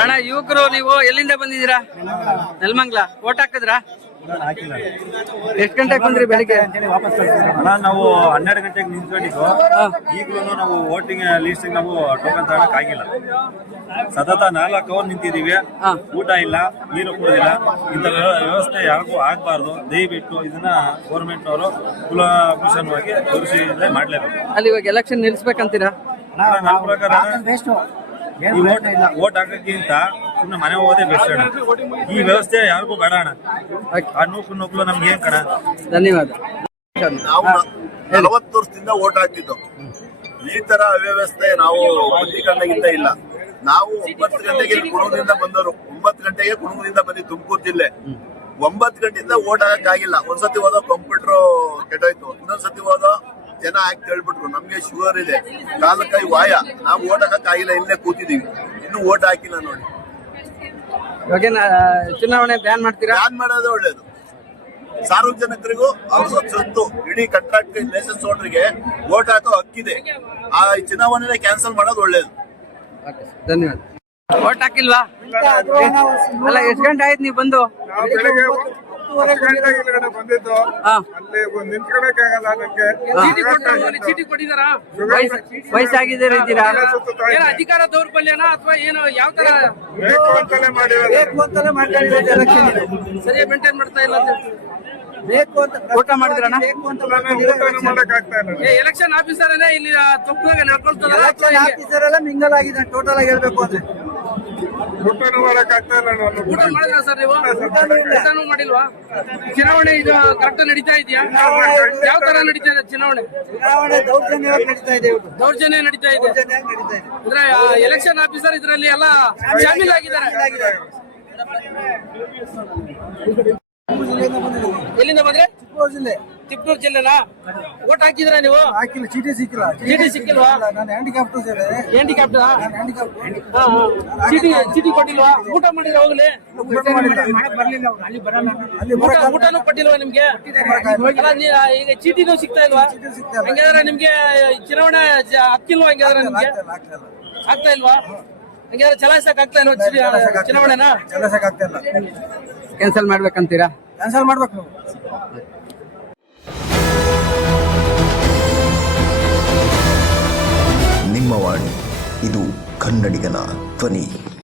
ಅಣ್ಣ ಯುವಕರು ನೀವು ಎಲ್ಲಿಂದ ಬಂದಿದ್ದೀರಾ? ನೆಲಮಂಗಲ. ಓಟ್ ಹಾಕಿದ್ರಾ? ಎಷ್ಟು ಗಂಟೆಗೆ ಬಂದ್ರಿ ಬೆಳಿಗ್ಗೆ? ನಾವು 12 ಗಂಟೆಗೆ ನಿಂತ್ಕೊಂಡಿದ್ದು. ಈಗಲೂ ನಾವು ವೋಟಿಂಗ್ ಲಿಸ್ಟ್ ನಾವು ಟೋಕನ್ ತಗೊಳಕ್ ಆಗಿಲ್ಲ. ಸತತ 4 ಅವರ್ ನಿಂತಿದೀವಿ. ಊಟ ಇಲ್ಲ, ನೀರು ಕುಡಿದಿಲ್ಲ. ಇಂಥ ವ್ಯವಸ್ಥೆ ಯಾರಿಗೂ ಆಗ್ಬಾರ್ದು. ದಯವಿಟ್ಟು ಇದನ್ನ ಗೌರ್ಮೆಂಟ್ನವರು ಕುಲಭೂಷಣವಾಗಿ ಪರಿಶೀಲನೆ ಮಾಡ್ಲೇಬೇಕು. ಅಲ್ಲಿ ಇವಾಗ ಎಲೆಕ್ಷನ್ ನಿಲ್ಸ್ಬೇಕಂತೀರಾ? ನನ್ನ ಪ್ರಕಾರ ವೋಟ್ ಹಾಕಕ್ಕಿಂತ ಸುಮ್ಮನೆ ಮನೆ ಹೋಗೋದೇ ಬೆಸ್ಟ್ ಅಣ್ಣ. ಈ ವ್ಯವಸ್ಥೆ ಯಾರಿಗೂ ಬೇಡ ಅಣ್ಣ. ಆ ನೂಕು ನಮ್ಗೆ ಏನ್ ಕಣ. ಧನ್ಯವಾದ. ನಾವು 40 ವರ್ಷದಿಂದ ವೋಟ್ ಹಾಕಿದ್ದು. ಈ ತರ ಅವ್ಯವಸ್ಥೆ ನಾವು ಪ್ರತಿಕರಣಗಿಂತ ಇಲ್ಲ. ನಾವು 9 ಗಂಟೆಗೆ ಕುಣಗದಿಂದ ಬಂದವರು. 9 ಗಂಟೆಗೆ ಕುಣಗದಿಂದ ಬಂದಿ ತುಮಕೂರು ಜಿಲ್ಲೆ. 9 ಗಂಟೆಯಿಂದ ವೋಟ್ ಹಾಕಕ್ ಆಗಿಲ್ಲ. ಒಂದ್ಸತಿ ಹೋದೋ ಕಂಪ್ಯೂಟರ್ ಕೆಟ್ಟೋಯ್ತು, ಇನ್ನೊಂದ್ಸತಿ ಹೋದೋ ಜನ ಹಾಕಿ ಹೇಳ್ಬಿಟ್ರು ನಮ್ಗೆ ಶುಗರ್ ಇದೆ, ಕಾಲಕೈ ವಾಯ, ನಾವು ಓಟ್ ಹಾಕಕ್ ಆಗಿಲ್ಲ, ಇಲ್ಲೇ ಕೂತಿದೀವಿ, ಇನ್ನು ಓಟ್ ಹಾಕಿಲ್ಲ ನೋಡಿ. ಚುನಾವಣೆ ಬ್ಯಾನ್ ಮಾಡ್ತೀರಾ? ಬ್ಯಾನ್ ಮಾಡೋದೇ ಒಳ್ಳೇದು. ಸಾರ್ವಜನಿಕರಿಗೂ ಅವ್ರ ಸೊತ್ತು ಇಡೀ ಕಾಂಟ್ರಾಕ್ಟ್ ಲೈಸೆನ್ಸ್ ಹೋಲ್ಡರ್ಗೆ ಓಟ್ ಹಾಕೋ ಹಕ್ಕಿದೆ. ಆ ಚುನಾವಣೆ ಕ್ಯಾನ್ಸಲ್ ಮಾಡೋದು ಒಳ್ಳೇದು. ಧನ್ಯವಾದ. ಓಟ್ ಹಾಕಿಲ್ವಾ? ಅಲ್ಲ, ಎಷ್ಟು ಗಂಟೆ ಆಯ್ತು ನೀವು ಬಂದು? ಬಂದಿದ್ದು ಅಲ್ಲಿ ನಿಂತ್ಕೊಳಕ್ಕಾಗಲ್ಲ. ನಮ್ಗೆ ಚೀಟಿ ಕೊಟ್ಟಿದಾರ? ವಯಸ್ಸಾಗಿದ್ದೀರಾ? ಏನ ಅಧಿಕಾರ ದೌರ್ಬಲ್ಯನಾ ಅಥವಾ ಏನು? ಯಾವ ತರ ಬೇಕು ಅಂತಲೇ ಮಾಡಿರೋದು. ಸರಿಯಾಗಿ ಮೇಂಟೈನ್ ಮಾಡ್ತಾ ಇಲ್ಲ ಅಂತ ಬೇಕು ಅಂತ ಊಟ ಮಾಡಿದ್ರಣ್ಣ? ಮಾಡಕ್ ಆಗ್ತಾ ಇಲ್ಲ. ಎಲೆಕ್ಷನ್ ಆಫೀಸರ್ ಇಲ್ಲಿ ತೊಪ್ಪದಾಗ ನಡ್ಕೊಳ್ತಾರ? ಆಫೀಸರ್ ಎಲ್ಲ ಮಿಂಗಲ್ ಆಗಿದೆ ಟೋಟಲ್ ಆಗಿ ಹೇಳ್ಬೇಕು ಅಂದ್ರೆ. ಊಟನೂ ಮಾಡಕ್ ಆಗ್ತಾ ಇಲ್ಲ. ಊಟ ಮಾಡಿದ್ರ ಸರ್ ನೀವು? ಊಟನೂ ಮಾಡಿಲ್ವಾ? ಚುನಾವಣೆ ಇದು ಕರೆಕ್ಟ್ ನಡೀತಾ ಇದೆಯಾ? ಯಾವ ತರ ನಡೀತಾ ಇದೆ ಚುನಾವಣೆ? ದೌರ್ಜನ್ಯವಾಗಿ ನಡೀತಾ ಇದೆ. ದೌರ್ಜನ್ಯ ನಡೀತಾ ಇದೆ. ಇದ್ರ ಎಲೆಕ್ಷನ್ ಆಫೀಸರ್ ಇದರಲ್ಲಿ ಎಲ್ಲ ಶಾಮೀಲಾಗಿದ್ದಾರೆ. ಎಲ್ಲಿಂದ ಬಂದ್ರೆ? ಚಿಕ್ಕಮಗಳೂರು ಜಿಲ್ಲೆ. ತಿಪ್ಟೂರು ಜಿಲ್ಲೆನಾ? ಓಟ್ ಹಾಕಿದ್ರ ನೀವು? ಹಾಕಿಲ್ಲ, ಚೀಟಿ ಸಿಕ್ಕಿಲ್ಲ. ಚೀಟಿ ಸಿಕ್ಕಿಲ್ವಾ? ನಾನು ಹ್ಯಾಂಡಿಕ್ಯಾಪ್ಟ್ ಸರ್. ಹ್ಯಾಂಡಿಕ್ಯಾಪ್ಟ್? ಚೀಟಿ ಕೊಟ್ಟಿಲ್ವಾ? ಊಟ ಮಾಡಿದ್ರೆ ಹೋಗ್ಲಿ. ಊಟನೂ ಕೊಟ್ಟಿಲ್ವಾ ನಿಮ್ಗೆ? ಈಗ ಚೀಟಿನೂ ಸಿಗ್ತಾ ಇಲ್ವಾ? ಹಂಗಾದ್ರೆ ನಿಮ್ಗೆ ಚುನಾವಣೆ ಹಕ್ಕಿಲ್ವಾ? ಹಂಗಾದ್ರೆ ನಿಮ್ಗೆ ಆಗ್ತಾ ಇಲ್ವಾ? ಹಂಗಾದ್ರೆ ಚಲಾಯಿಸಕ್ ಆಗ್ತಾ ಇಲ್ವಾ ಚುನಾವಣೆನ? ಚಲಾಯಿಸಕ್ ಆಗ್ತಾ ಇಲ್ಲ. ಕ್ಯಾನ್ಸಲ್ ಮಾಡ್ಬೇಕಂತೀರಾ? ಕ್ಯಾನ್ಸಲ್ ಮಾಡ್ಬೇಕು ನಾವು. ನಿಮ್ಮ ವಾಣಿ, ಇದು ಕನ್ನಡಿಗನ ಧ್ವನಿ.